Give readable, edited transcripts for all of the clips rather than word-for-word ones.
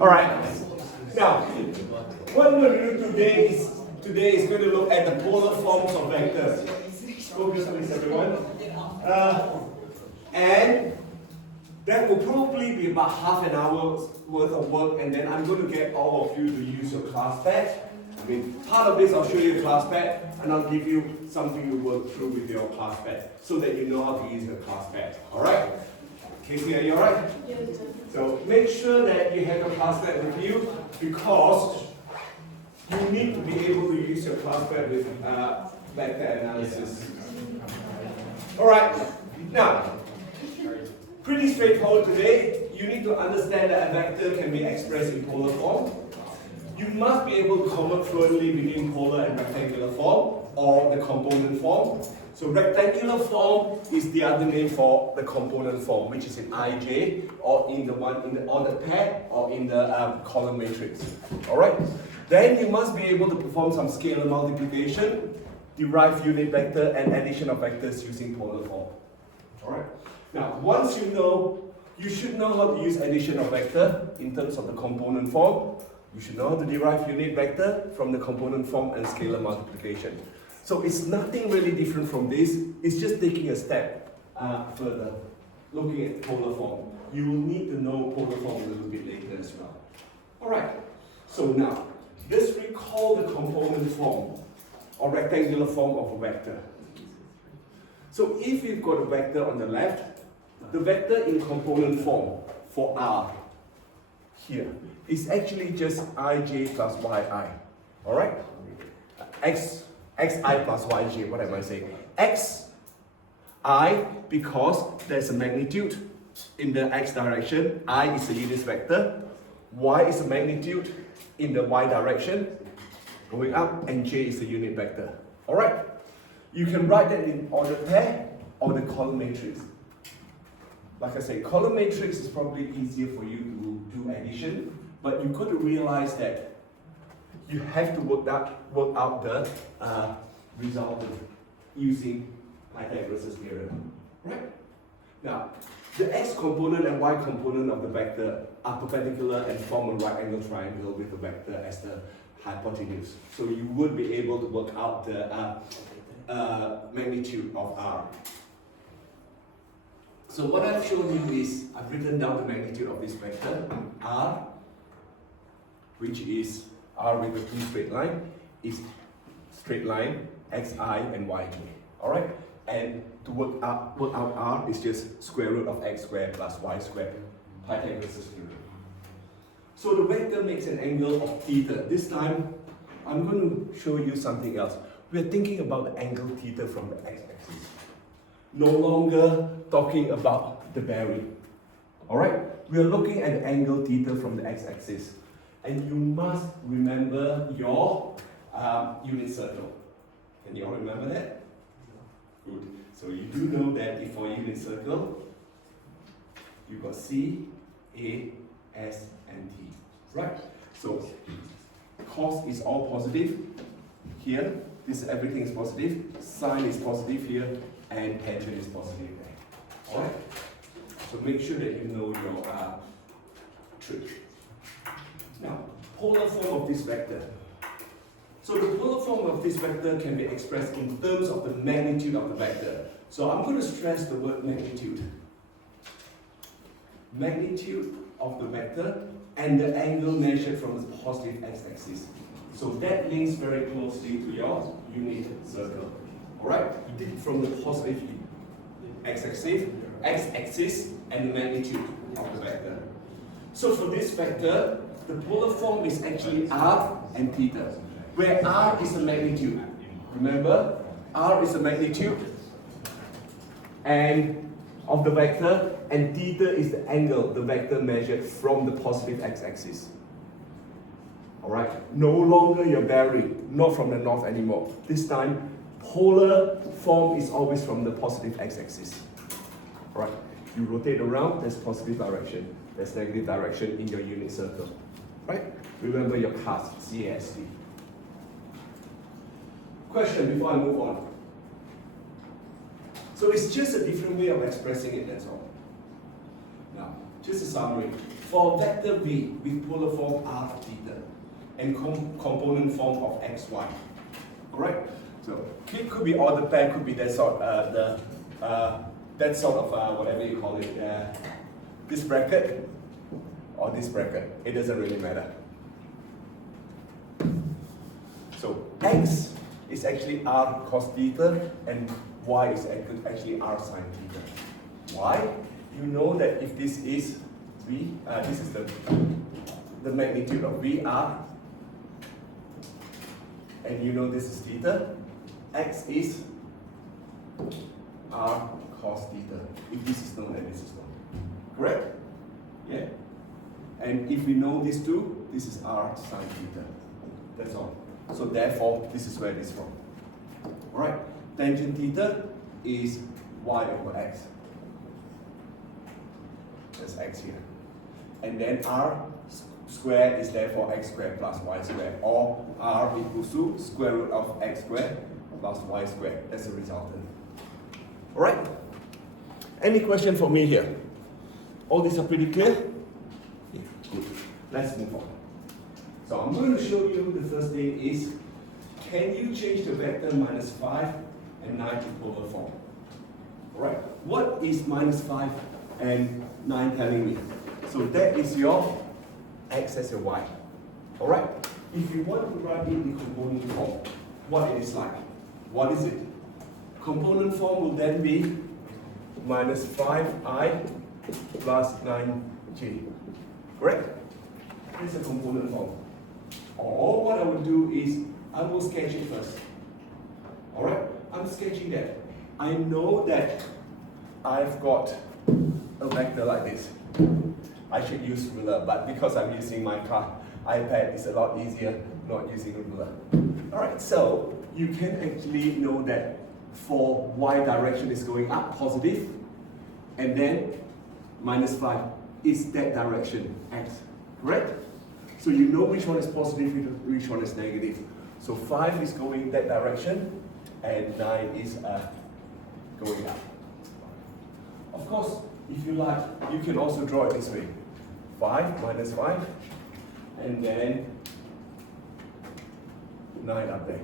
Alright, now, what we're going to do today is going to look at the polar forms of vectors. Focus please everyone. And that will probably be about half an hour's worth of work, and then I'm going to get all of you to use your class pad. I mean, part of this I'll show you the class pad, and I'll give you something to work through with your class pad, so that you know how to use your class pad. Alright? Casey, are you alright? Yes. So make sure that you have your class pad with you, because you need to be able to use your class pad with vector analysis. Alright, now, pretty straightforward today. You need to understand that a vector can be expressed in polar form. You must be able to convert fluently between polar and rectangular form, or the component form. So rectangular form is the other name for the component form, which is in IJ, or in the on the pad, or in the column matrix. Alright? Then you must be able to perform some scalar multiplication, derive unit vector, and addition of vectors using polar form. Alright? Now, once you know, you should know how to use addition of vector in terms of the component form. You should know how to derive unit vector from the component form and scalar multiplication. So it's nothing really different from this. It's just taking a step further, looking at polar form. You will need to know polar form a little bit later as well. Alright, so now, let's recall the component form or rectangular form of a vector. So if you've got a vector on the left, the vector in component form for R here is actually just ij plus yi. Alright? Xi plus yj, what am I saying? Xi, because there's a magnitude in the x direction, I is a unit vector, y is a magnitude in the y direction, going up, and j is a unit vector. Alright? You can write that in order pair or the column matrix. Like I say, column matrix is probably easier for you to do addition, but you've got to realize that you have to work out the result using Pythagoras' theorem. Right? Now, the x component and y component of the vector are perpendicular and form a right angle triangle with the vector as the hypotenuse. So you would be able to work out the magnitude of R. So what I've shown you is, I've written down the magnitude of this vector, R, which is R with a 2 straight line, is straight line, xi and yj. Alright? And to work out R is just square root of x squared plus y squared, Pythagoras' theorem. So the vector makes an angle of theta. This time, I'm going to show you something else. We're thinking about the angle theta from the x-axis. No longer talking about the bearing. Alright? We are looking at the angle theta from the x-axis. And you must remember your unit circle. Can you all remember that? Good. So you do know that for a unit circle, you've got C, A, S, and T. Right? So cos is all positive here. Everything is positive. Sine is positive here, and tangent is positive there. Alright? So make sure that you know your trick. Now, polar form of this vector. So the polar form of this vector can be expressed in terms of the magnitude of the vector. So I'm going to stress the word magnitude. Magnitude of the vector and the angle measured from the positive x-axis. So that links very closely to your unit circle. Alright? You did it from the positive x-axis and the magnitude of the vector. So for this vector, the polar form is actually R and theta, where R is the magnitude. Remember, R is the magnitude and of the vector, and theta is the angle the vector measured from the positive x-axis. Alright? No longer your bearing, not from the north anymore. This time, polar form is always from the positive x-axis. Alright? You rotate around, there's positive direction, there's negative direction in your unit circle. Right? Remember your cast, CAST. Question before I move on. So it's just a different way of expressing it, that's all. Now, just a summary. For vector v with polar form r theta and component form of x, y. Alright? So it could be all the pair, could be that sort of whatever you call it, this bracket or this bracket. It doesn't really matter. So x is actually r cos theta and y is actually r sin theta. Why? You know that if this is v, this is the magnitude of vr, and you know this is theta, x is r cos theta. If this is known and this is known. Correct? Yeah? And if we know these two, this is r sin theta. That's all. So therefore, this is where it is from. Alright? Tangent theta is y over x. That's x here. And then r squared is therefore x squared plus y squared, or r equals to square root of x squared plus y squared. That's the resultant. Alright? Any question for me here? All these are pretty clear? Yeah, good. Let's move on. So I'm going to show you the first thing is, can you change the vector -5 and 9 to polar form? Alright, what is -5 and 9 telling me? So that is your x as your y. Alright, if you want to write in the component form, what it is like? What is it? Component form will then be -5i plus 9j. Correct? This is a component form. Or what I will do is, I will sketch it first. Alright? I'm sketching that. I know that I've got a vector like this. I should use ruler, but because I'm using my iPad, it's a lot easier not using a ruler. Alright, so you can actually know that for y direction is going up, positive, and then -5 is that direction, x. Correct? So you know which one is positive, which one is negative. So 5 is going that direction, and 9 is going up. Of course, if you like, you can also draw it this way. 5 minus 5, and then 9 up there.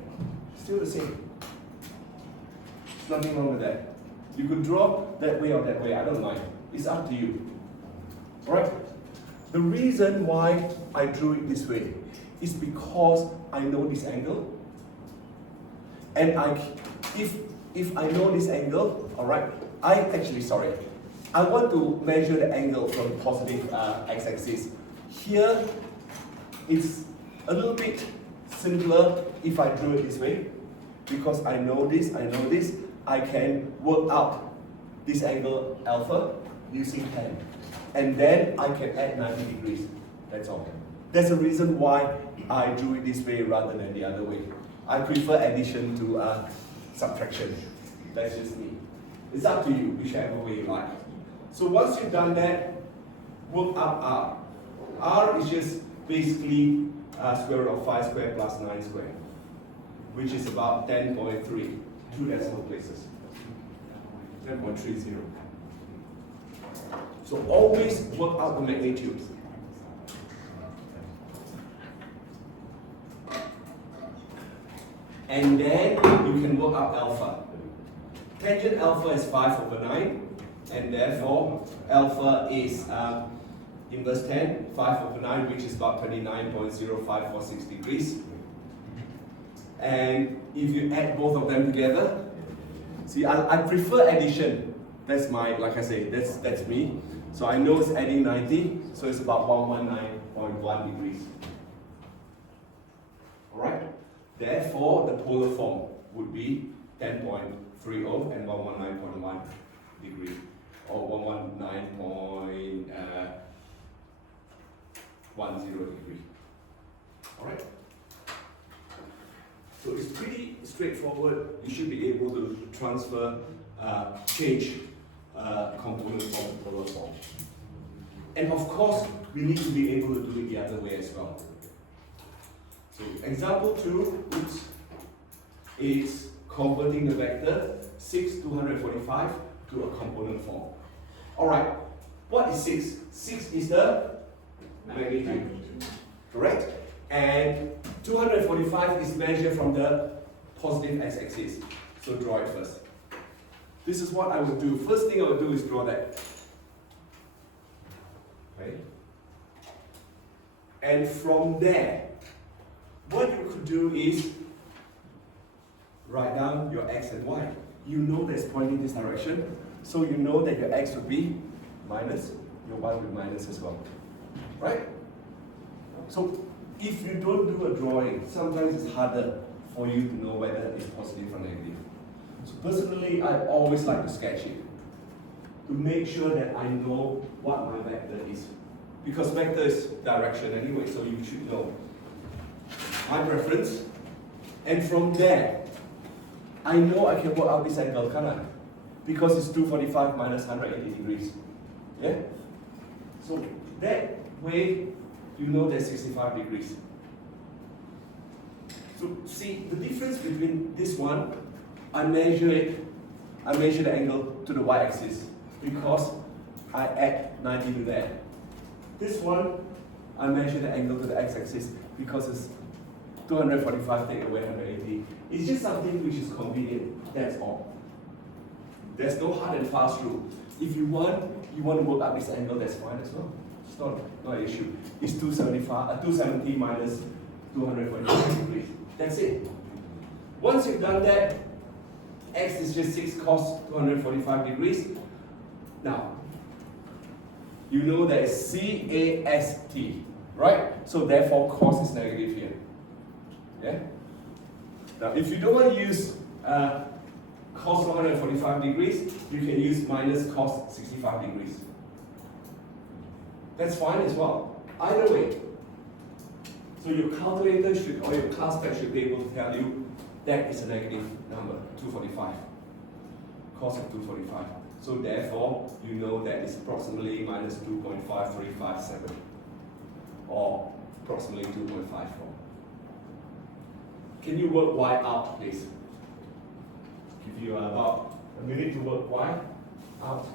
Still the same. There's nothing wrong with that. You could draw that way or that way, I don't mind. It's up to you. Alright? The reason why I drew it this way is because I know this angle, and if I know this angle, alright, I want to measure the angle from positive x-axis. Here, it's a little bit simpler if I drew it this way, because I know this, I can work out this angle alpha using tan. And then I can add 90 degrees. That's all. That's the reason why I drew it this way rather than the other way. I prefer addition to subtraction. That's just me. It's up to you, whichever way you like. So once you've done that, work up r. R is just basically square root of 5 squared plus 9 squared, which is about 10.3, 2 decimal places. 10.30. So always work out the magnitude. And then you can work out alpha. Tangent alpha is 5 over 9, and therefore alpha is inverse 10, 5 over 9, which is about 29.0546 degrees. And if you add both of them together, see, I prefer addition. That's my, like I say, that's me. So I know it's adding 90, so it's about 119.1 degrees. Alright? Therefore, the polar form would be 10.30 and 119.1 degree, or 119.10 degree. Alright? So it's pretty straightforward. You should be able to transfer, change component form to polar form. And of course, we need to be able to do it the other way as well. So example 2 is converting the vector 6 to 145 to a component form. Alright, what is 6? 6 is the magnitude. Correct? And 245 is measured from the positive x-axis. So draw it first. This is what I would do. First thing I would do is draw that. Okay? And from there, what you could do is write down your x and y. You know that's pointing this direction, so you know that your x would be minus, your y would be minus as well. Right? So if you don't do a drawing, sometimes it's harder for you to know whether it's positive or negative. So personally, I always like to sketch it to make sure that I know what my vector is. Because vector is direction anyway, so you should know my preference. And from there, I know I can work out this angle, can't I? Because it's 245 minus 180 degrees. Yeah? So that way, you know that's 65 degrees. So see, the difference between this one, I measure the angle to the y-axis because I add 90 to that. This one, I measure the angle to the x-axis because it's 245 take away 180. It's just something which is convenient, that's all. There's no hard and fast rule. If you want to work out this angle, that's fine as well. It's not an issue. It's 270 minus 245 degrees. That's it. Once you've done that, x is just 6 cos 245 degrees. Now, you know that it's CAST, right? So therefore, cos is negative here. Yeah? Now, if you don't want to use cos 145 degrees, you can use minus cos 65 degrees. That's fine as well. Either way. So your calculator should, or your class pad should be able to tell you that is a negative number, 245. Cos of 245. So therefore, you know that it's approximately minus 2.5357 or approximately 2.54. Can you work y out, please? Give you about a minute to work y out.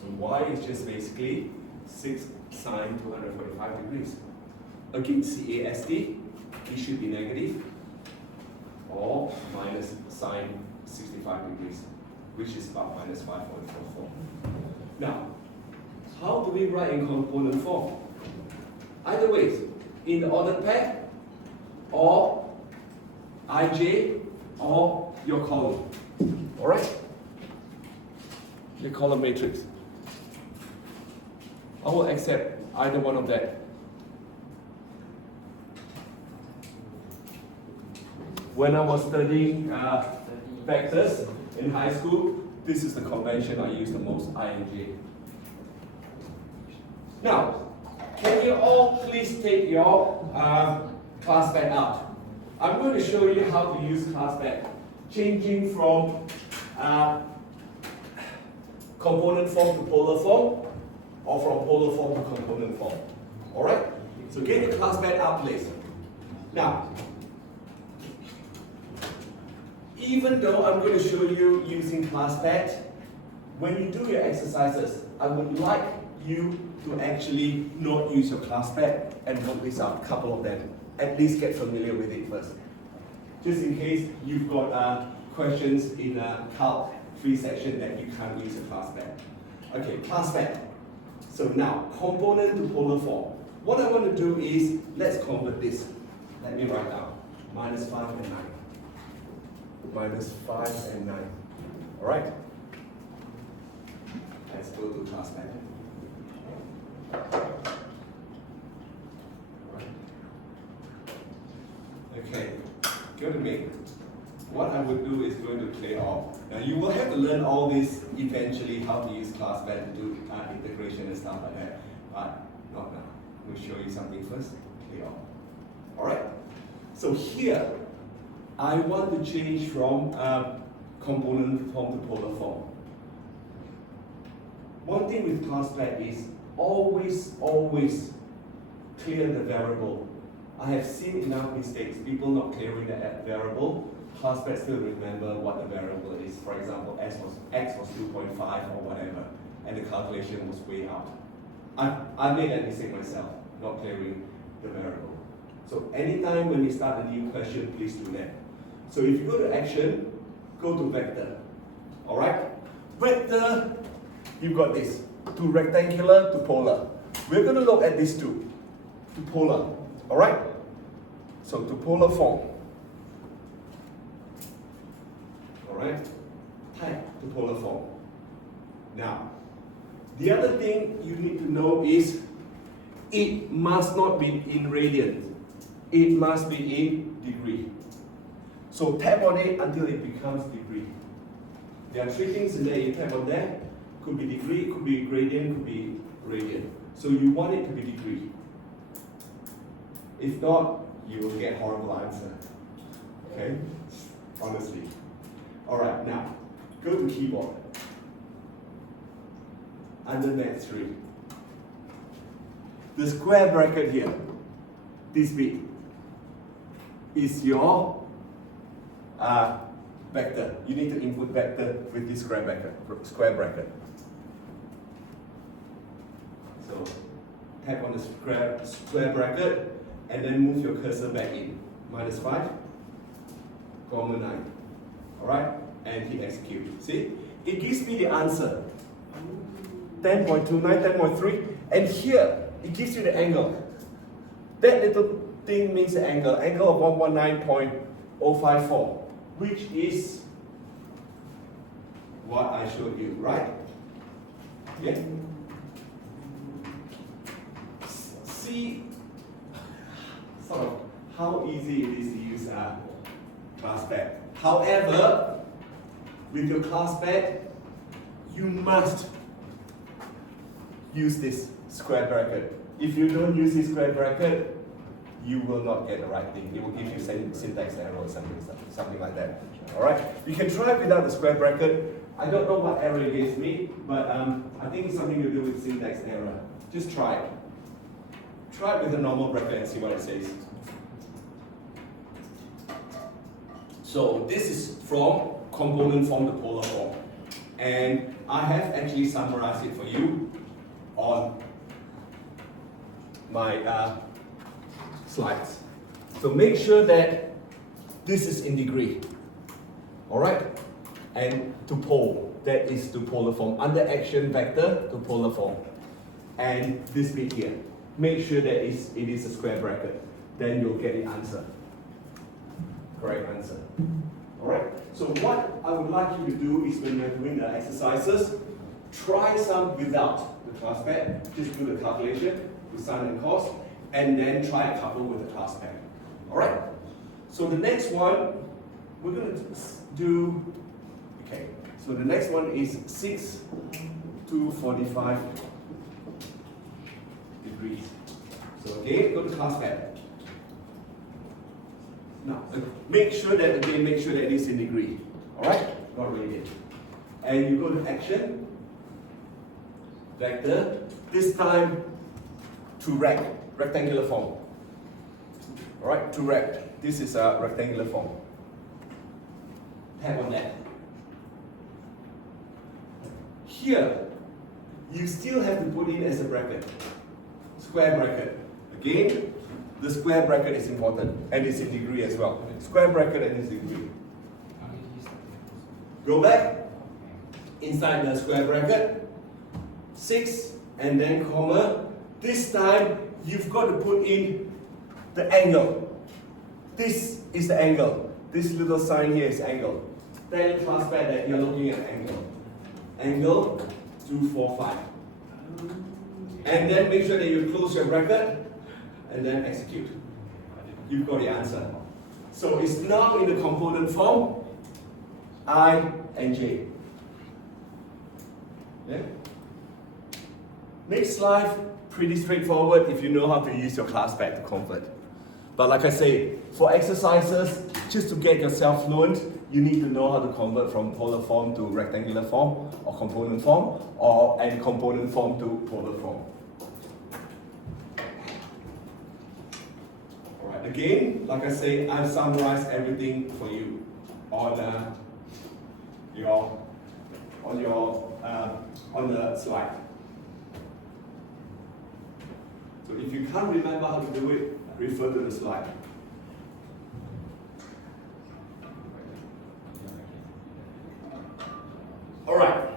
So y is just basically 6 sine 245 degrees. Again, CAST, it should be negative or minus sine 65 degrees, which is about minus 5.44. Now, how do we write in component form? Either way, in the ordered pair, or IJ, or your column. Alright? Your column matrix. I will accept either one of that. When I was studying vectors in high school, this is the convention I use the most, INJ. Now, can you all please take your class pad out? I'm going to show you how to use class pad, changing from component form to polar form, or from polar form to component form. Alright? So get your class pad out, please. Now, even though I'm going to show you using class pad, when you do your exercises, I would like you to actually not use your class pad and work this out, a couple of them. At least get familiar with it first. Just in case you've got questions in a Calc 3 section that you can't use a class pad. Okay, class pad. So now, component to polar form. What I want to do is, let's convert this. Let me write down. Minus 5 and 9. Minus 5 and 9. Alright? Let's go to class pad. Okay, go to me. What I would do is going to clear off. Now you will have to learn all this eventually, how to use class pad to do integration and stuff like that. But not now. We'll show you something first. Clear off. Alright? So here, I want to change from component form to polar form. One thing with class pad is always clear the variable I have seen enough mistakes, people not clearing the variable, classmate still remember what the variable is. For example, x was 2.5 or whatever, and the calculation was way out. I made that mistake myself, not clearing the variable. So anytime when we start a new question, please do that. So if you go to action, go to vector. All right? Vector, you've got this, to rectangular to polar. We're going to look at these two, to polar. All right? So to polar form. All right? Type to polar form. Now, the other thing you need to know is it must not be in radian. It must be in degree. So tap on it until it becomes degree. There are three things in there. You tap on that. Could be degree, could be gradient, could be radian. So you want it to be degree. If not, you will get horrible answer. Okay? Honestly. Alright, now go to keyboard. Under net 3. The square bracket here, this bit, is your vector. You need to input vector with this square bracket. So tap on the square bracket and then move your cursor back in. -5, comma 9. Alright? And hit execute. See? It gives me the answer. 10.29, 10.3. And here, it gives you the angle. That little thing means the angle. Angle of 119.054, which is what I showed you, right? Yeah? See sort of how easy it is to use ClassPad. However, with your ClassPad, you must use this square bracket. If you don't use this square bracket, you will not get the right thing. It will give you syntax error or something like that. Alright? You can try without the square bracket. I don't know what error it gives me, but I think it's something to do with syntax error. Just try it. Try it with a normal bracket and see what it says. So this is from component form to polar form. And I have actually summarized it for you on my slides. So make sure that this is in degree. Alright? And to pole, that is to polar form. Under action vector to polar form. And this bit here. Make sure that it is a square bracket. Then you'll get the answer. Correct answer. Alright? So what I would like you to do is when you're doing the exercises, try some without the ClassPad. Just do the calculation with sin and cos, and then try a couple with the ClassPad. Alright? So the next one, we're going to do, okay, so the next one is 6 to 45 degrees. So again, go to ClassPad. Now, make sure that it is in degree. Alright? Not radian. And you go to action, vector, this time to rectangular form. Alright, to rect. This is a rectangular form. Tap on that. Here, you still have to put in as a bracket. Square bracket. Again, the square bracket is important, and it's in degree as well. Square bracket and it's degree. Go back, inside the square bracket, 6, and then comma. This time, you've got to put in the angle. This is the angle. This little sign here is angle. Tell ClassPad that you're looking at angle. Angle 245. And then make sure that you close your bracket, and then execute. You've got the answer. So it's now in the component form, I and J. Yeah? Next slide, pretty straightforward if you know how to use your ClassPad to convert. But like I say, for exercises, just to get yourself fluent, you need to know how to convert from polar form to rectangular form, or component form, and component form to polar form. Alright. again, like I say, I've summarized everything for you on on the slide. So if you can't remember how to do it, refer to the slide. All right,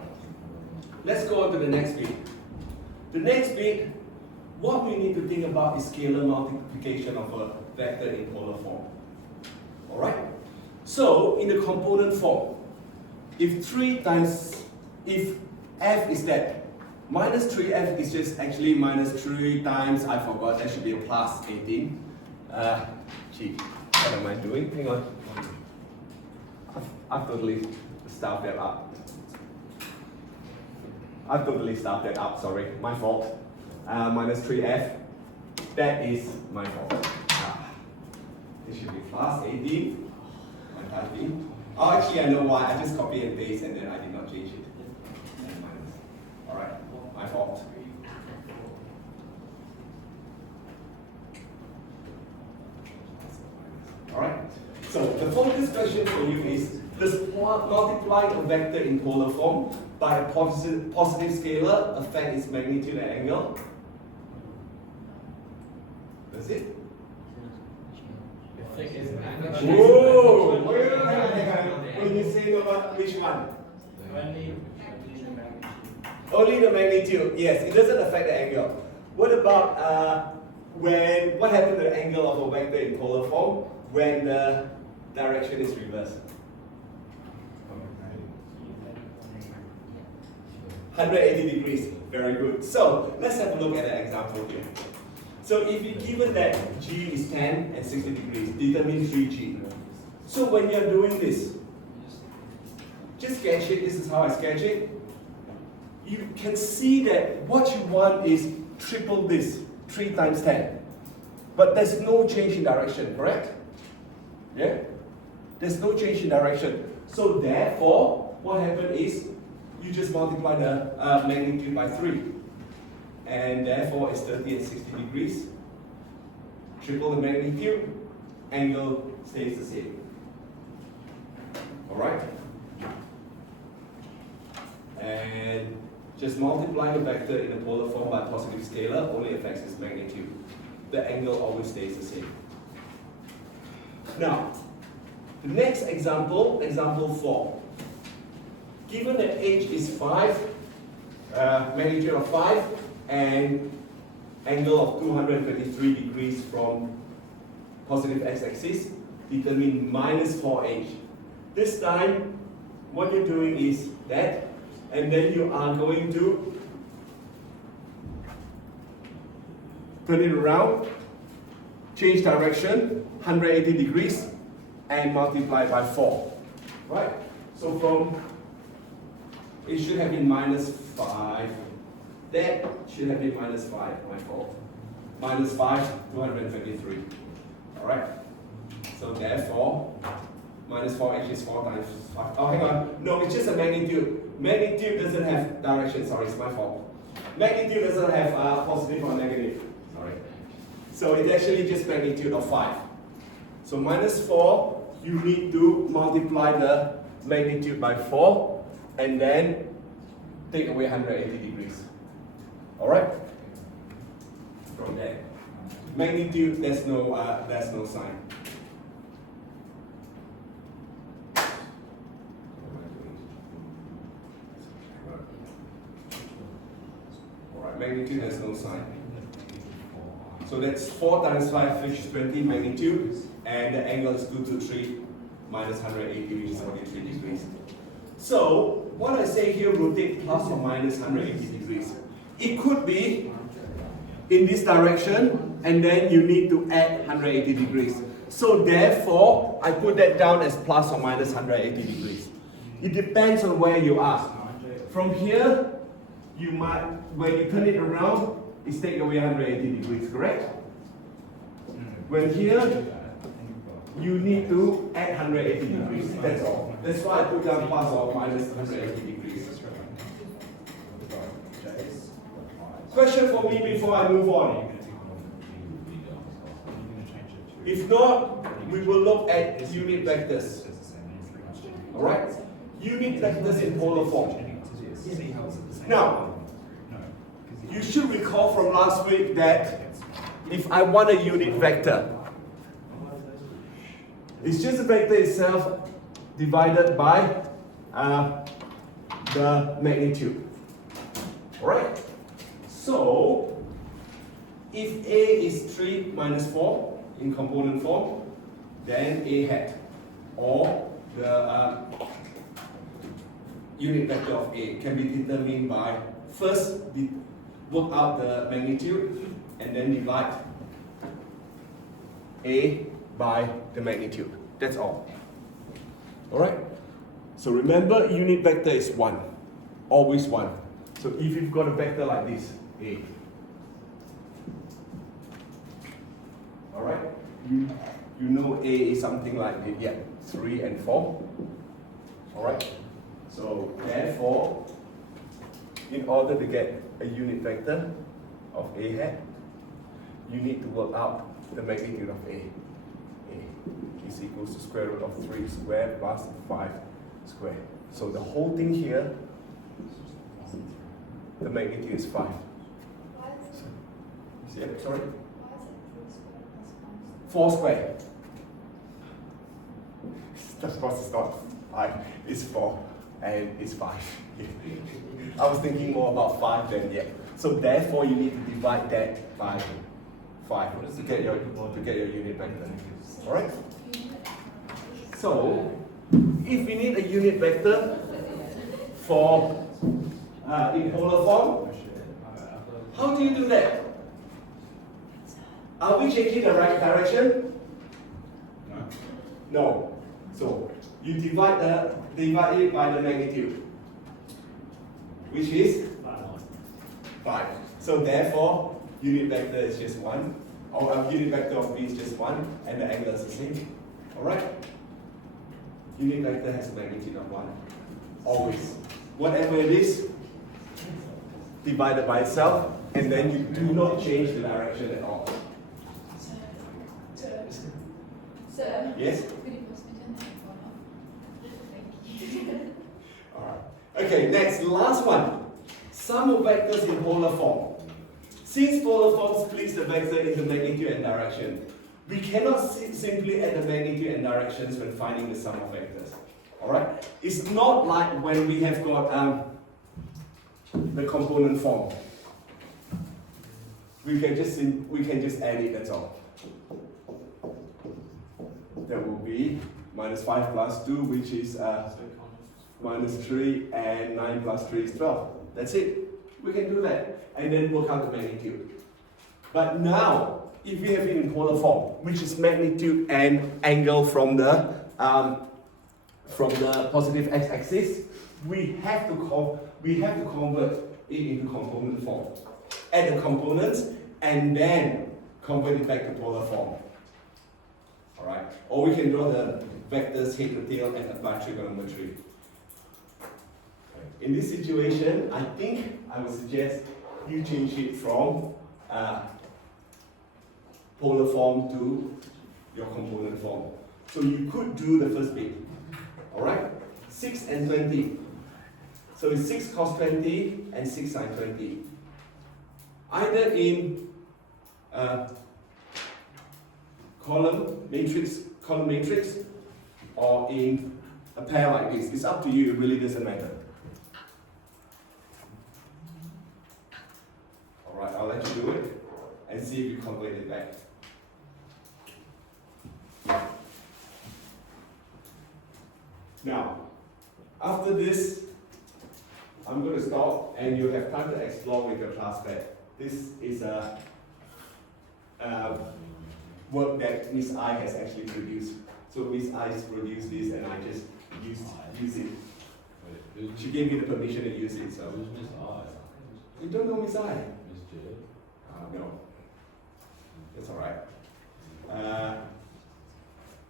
let's go on to the next bit. The next bit, what we need to think about is scalar multiplication of a vector in polar form. All right? So, in the component form, if f is that, minus 3f is just actually minus 3 times, I forgot, that should be a plus 18. Gee, what am I doing? Hang on. I've totally stuffed that up. Sorry, my fault. Minus 3f, that is my fault. It should be plus 18, my typing. Oh, actually, I know why. I just copy and paste and then I did not change it. Alright, my fault. Alright, so the focus question for you is, does multiplying a vector in polar form by a positive scalar affect its magnitude and angle? Does it? Whoa! When you say about which one? Only the magnitude. Yes, it doesn't affect the angle. What about what happens to the angle of a vector in polar form when the direction is reversed? 180 degrees. Very good. So let's have a look at an example here. So if you're given that G is 10 and 60 degrees, determine 3G. So when you're doing this, just sketch it. This is how I sketch it. You can see that what you want is triple this, 3 times 10. But there's no change in direction, correct? Yeah? There's no change in direction. So therefore, what happened is, you just multiply the magnitude by 3. And therefore, it's 30 and 60 degrees. Triple the magnitude, angle stays the same. Alright? And just multiply the vector in the polar form by positive scalar only affects its magnitude. The angle always stays the same. Now, the next example, example 4. Given that h is 5, magnitude of 5, and angle of 223 degrees from positive x-axis, determine minus 4h. This time, what you're doing is that, and then you are going to turn it around, change direction, 180 degrees, and multiply by 4. Right? So from, it should have been minus 5. That should have been minus 5, my fault. Minus 5, 223. Alright? So therefore, minus 4h is 4 times 5. Oh, hang on. No, it's just a magnitude. Magnitude doesn't have direction. Sorry, it's my fault. Magnitude doesn't have positive or negative. Sorry. So it's actually just magnitude of 5. So minus 4, you need to multiply the magnitude by 4 and then take away 180 degrees. Alright? From there. Magnitude, there's no sign. Alright, magnitude has no sign. So that's 4 times 5, which is 20 magnitude, and the angle is 223 minus 180, which is 43 degrees. So, what I say here, rotate plus or minus 180 degrees. It could be in this direction, and then you need to add 180 degrees. So therefore, I put that down as plus or minus 180 degrees. It depends on where you are. From here, you might, when you turn it around, it's take away 180 degrees, correct? When here, you need to add 180 degrees, that's all. That's why I put down plus or minus 180 degrees. Question for me before I move on. If not, we will look at unit vectors. Alright? Unit vectors in polar form. Now, you should recall from last week that if I want a unit vector, it's just the vector itself divided by the magnitude. Alright? So, if A is 3 minus 4 in component form, then A hat, or the unit vector of A can be determined by first work out the magnitude and then divide A by the magnitude. That's all. Alright? So remember, unit vector is 1. Always 1. So if you've got a vector like this, A. Alright? You know A is something like, 3 and 4. Alright? So therefore, in order to get a unit vector of A hat, you need to work out the magnitude of A. A is equals to square root of 3 squared plus 5 squared. So the whole thing here, the magnitude is 5. Yeah, sorry? 4 squared. Of course it's not 5, it's 4 and it's 5. I was thinking more about 5 than So therefore you need to divide that by 5 to get your unit vector. Alright? So if we need a unit vector for in polar form, how do you do that? Are we changing the right direction? No. So you divide it by the magnitude, which is 5. So therefore, unit vector is just 1, or a unit vector of B is just 1, and the angle is the same. Alright? Unit vector has a magnitude of 1. Always. Whatever it is, divided by itself, and then you do not change the direction at all. Sir? Yes? Could you post me to Thank you. Alright. Okay, next, last one. Sum of vectors in polar form. Since polar form splits the vector into magnitude and direction, we cannot simply add the magnitude and directions when finding the sum of vectors. Alright? It's not like when we have got the component form. We can just add it, that's all. That will be minus 5 plus 2, which is minus 3, and 9 plus 3 is 12. That's it. We can do that. And then work out the magnitude. But now, if we have it in polar form, which is magnitude and angle from the positive x-axis, we have to convert it into component form. Add the components and then convert it back to polar form. Alright? Or we can draw the vectors head to tail and apply trigonometry. In this situation, I think I would suggest you change it from polar form to your component form. So you could do the first bit. Alright? 6 and 20. So it's 6 cos 20 and 6 sin 20. Either in column matrix, or in a pair like this. It's up to you, it really doesn't matter. Alright, I'll let you do it and see if you convert it back. Now, after this, I'm going to stop and you have time to explore with your classmate. This is a work that Miss I has actually produced. So Miss I produced this and I just use it. She gave me the permission to use it. So Who's Miss I? you don't know Miss I? Miss J? No. That's alright.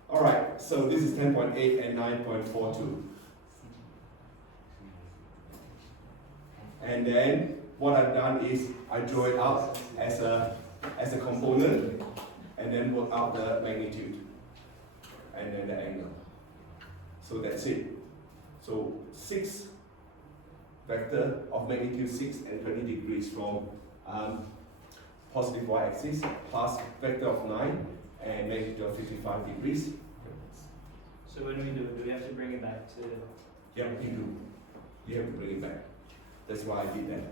Alright, so this is 10.8 and 9.42. And then what I've done is I draw it out as a component. and then work out the magnitude, and then the angle. So that's it. So 6 vector of magnitude 6 and 20 degrees from positive y-axis, plus vector of 9 and magnitude of 55 degrees. So when we do we have to bring it back to? Yeah, you do. You have to bring it back. That's why I did that.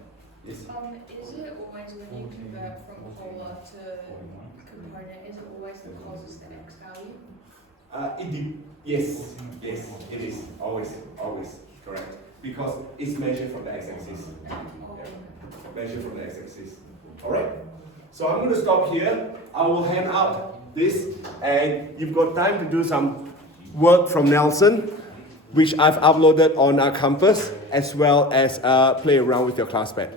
Yes. Is it always when you convert from polar to component, is it always the closest to x value? Yes, it is. Always correct. Because it's measured from the x-axis. Measured from the x-axis. Alright? So I'm going to stop here. I will hand out this, and you've got time to do some work from Nelson, which I've uploaded on our Compass, as well as play around with your ClassPad.